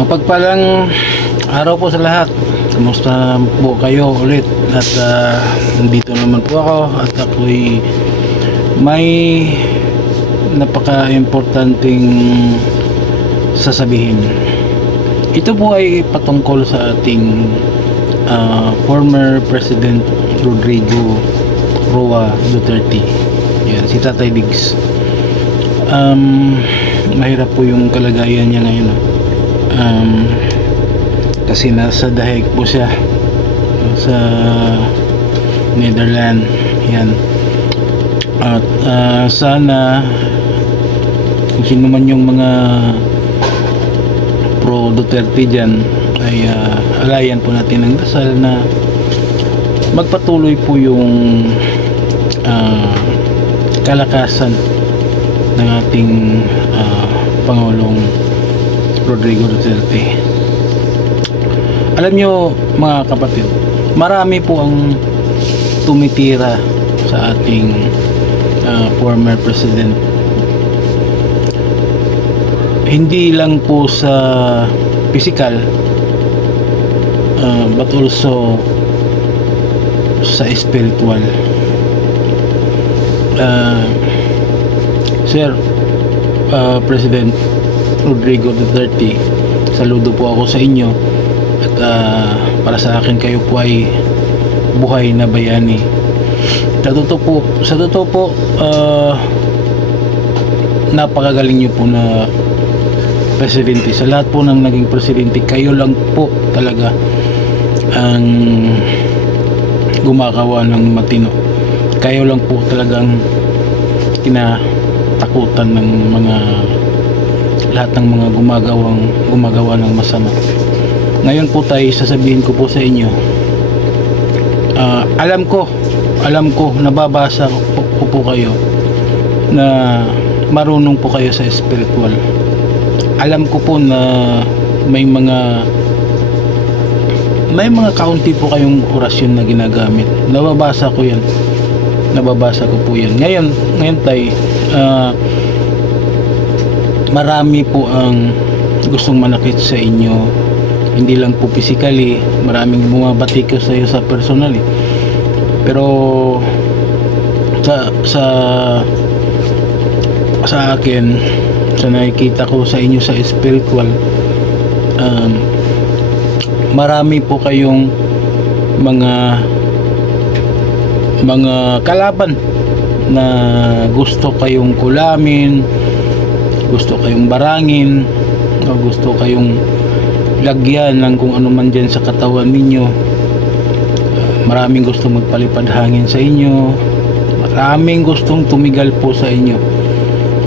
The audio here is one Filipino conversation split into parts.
Mapagpalang araw po sa lahat. Kumusta po kayo ulit? At ah, nandito naman po ako at ako'y may napaka-importanting sasabihin. Ito po ay patungkol sa ating ah, former President Rodrigo Roa Duterte. Yan, si Tatay Diggs. Um, mahirap po yung kalagayan niya ngayon. ah. Um, kasi nasa dahig po siya sa Netherlands. Yan. At ah, sana kung sino man yung mga pro Duterte dyan ay ah, alayan po natin ng dasal na magpatuloy po yung ah, kalakasan ng ating ah, Pangulong Rodrigo Duterte. Alam nyo mga kapatid, marami po ang tumitira sa ating ah, former president. Hindi lang po sa physical ah, but also sa spiritual. Ah, Sir, ah, President Rodrigo Duterte, saludo po ako sa inyo at ah, para sa akin kayo po ay buhay na bayani. Sa totoo po, sa totoo po, ah, napakagaling niyo po na presidente. Sa lahat po ng naging presidente, kayo lang po talaga ang gumagawa ng matino. Kayo lang po talagang kinatakutan ng mga lahat ng mga gumagawang gumagawa ng masama. Ngayon po tayo sasabihin ko po sa inyo. ah, alam ko, alam ko nababasa ko, ko po kayo na marunong po kayo sa spiritual. Alam ko po na may mga may mga kaunti po kayong orasyon na ginagamit. Nababasa ko 'yan. Nababasa ko po 'yan. Ngayon, ngayon tay, ah, marami po ang gustong manakit sa inyo. Hindi lang po physically, maraming bumabati ko sa iyo sa personal. eh. Pero sa sa sa akin sa nakikita ko sa inyo sa spiritual um, marami po kayong mga mga kalaban na gusto kayong kulamin gusto kayong barangin o gusto kayong lagyan ng kung ano man dyan sa katawan ninyo. Uh, maraming gusto magpalipad hangin sa inyo. Maraming gustong tumigal po sa inyo.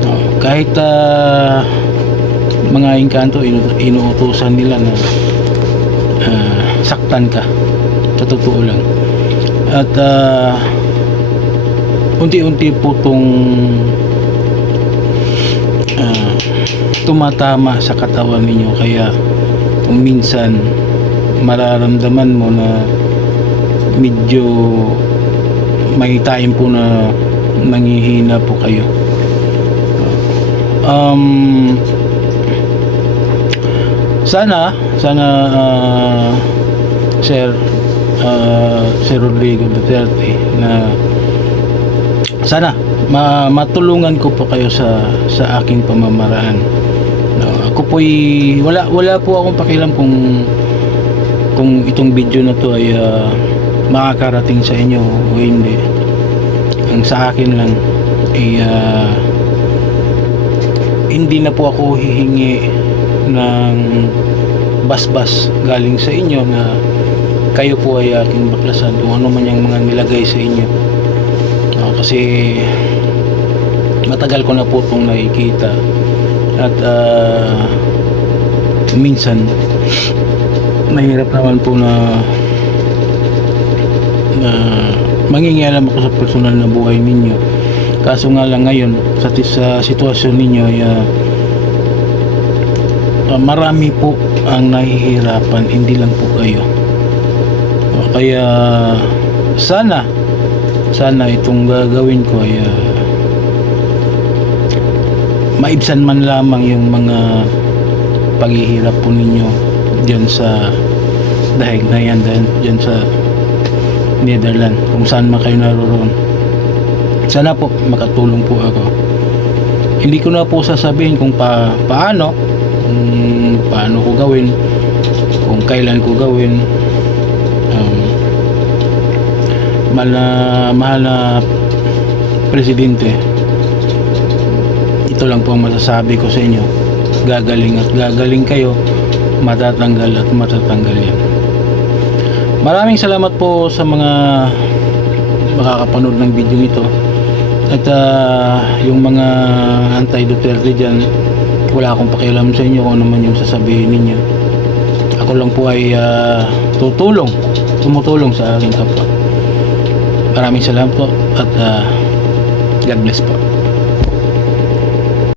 Uh, kahit ah, mga engkanto inu- inuutusan nila na ah, saktan ka. Sa totoo lang. At ah, unti-unti po tong ah, tumatama sa katawan ninyo. Kaya kung minsan mararamdaman mo na medyo may time po na nangihina po kayo. Um sana sana ah, sir ah, Sir Rodrigo Duterte na sana ma matulungan ko po kayo sa sa aking pamamaraan. No, ako po'y wala wala po akong pakialam kung kung itong video na to ay ah, makakarating sa inyo o hindi. Ang sa akin lang ay ah, hindi na po ako hihingi ng basbas galing sa inyo na kayo po ay aking baklasan kung ano man yung mga nilagay sa inyo kasi matagal ko na po itong nakikita. At ah, minsan mahirap naman po na na mangingialam ako sa personal na buhay ninyo. Kaso nga lang ngayon sa, sa sitwasyon ninyo ay ah, ah, marami po ang nahihirapan hindi lang po kayo. Kaya sana sana itong gagawin ko ay ah, maibsan man lamang yung mga paghihirap po ninyo dyan sa dahig na yan dyan, dyan sa Netherlands kung saan man kayo naroon sana po makatulong po ako. Hindi ko na po sasabihin kung pa, paano kung paano ko gawin kung kailan ko gawin mahal na mahal na presidente. Ito lang po ang masasabi ko sa inyo. Gagaling at gagaling kayo matatanggal at matatanggal yan. Maraming salamat po sa mga makakapanood ng video ito at ah, yung mga anti-Duterte dyan wala akong pakialam sa inyo kung ano man yung sasabihin ninyo. Ako lang po ay ah, tutulong tumutulong sa aking kapwa maraming salamat po at ah, God bless po